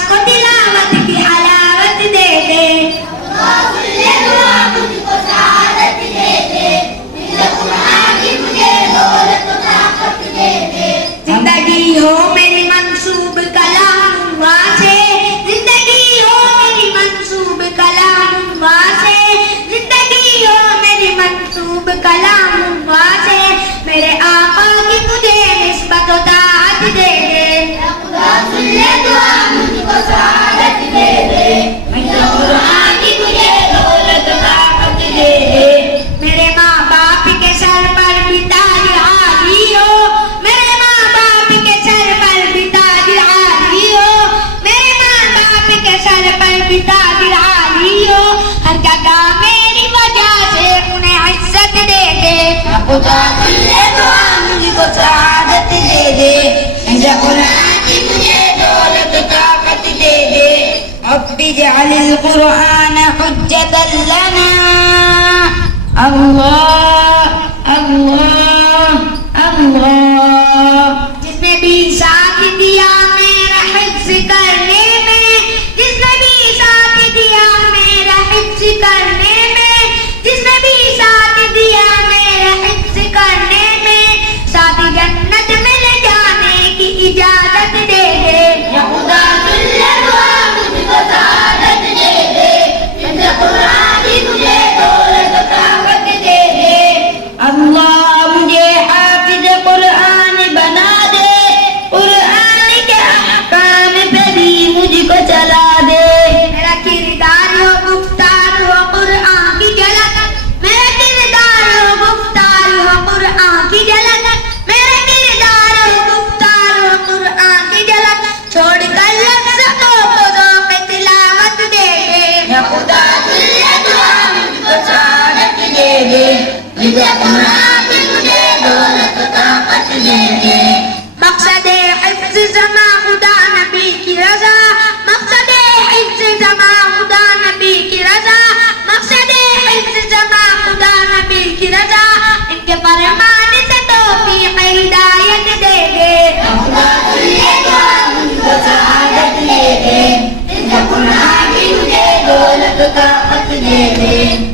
نماز کو تلاوت کی حلاوت دے دے، زندگی ہو میری منسوب کلام اللہ سے، زندگی ہو میری منسوب کلام اللہ سے، زندگی ہو میری منسوب کلام اللہ سے، میرے آقا کی مجھے نسبت و طاعت دے دے، خدا سن لے دعا مجھ کو سعادت دے دے، قرآن کی مجھے دولت و طاقت دے دے، میرے ماں باپ کے سر پر بھی تاج عالی ہو، میرے ماں باپ کے سر پر بھی تاج عالی ہو، میرے ماں باپ کے سر پر بھی تاج عالی ہو، ہر جگہ میری وجہ سے انہیں عزت دے دے، خدا سن لے دعا مجھ کو سعادت دے دے، قرآن کی مجھے دولت و طاقت دے دے، رب اجعل القرآن حجة لنا، اللہ اللہ اللہ، جس نے بھی ساتھ دیا میرا حفظ کرنے میں، جس نے بھی ساتھ دیا میرا حفظ کرنے میں، جس نے بھی ساتھ دیا میرا حفظ کرنے میں، ساتھ جنت میں لے جانے کی اجازت دے دے، یا خدا سن لے دعا مجھ کو سعادت دے دے، قرآن کی مجھے دولت و طاقت دے دے، اللہ مجھے حافظ قرآن بنا دے، قرآن کے احکام پہ بھی مجھ کو چلا دے، میرا کردار ہو گفتار ہو قرآن کی جھلک، میرا کردار ہو گفتار ہو قرآن کی جھلک، میرا کردار ہو گفتار ہو قرآن کی جھلک، چھوڑ کر لفظوں کو ذوق تلاوت دے دے، یا خدا سن لے دعا مجھ کو سعادت دے دے، قرآن کی مجھے دولت و طاقت دے دے، مقصد حفظ زما خدا نبی کی رضا، مقصد حفظ زما خدا نبی کی رضا، مقصد حفظ زما خدا نبی کی رضا، ان کے فرمان سے توفیق ہدایت دے دے، خدا سن لے دعا مجھ کو سعادت دے دے، قرآن کی مجھے دولت و طاقت دے دے۔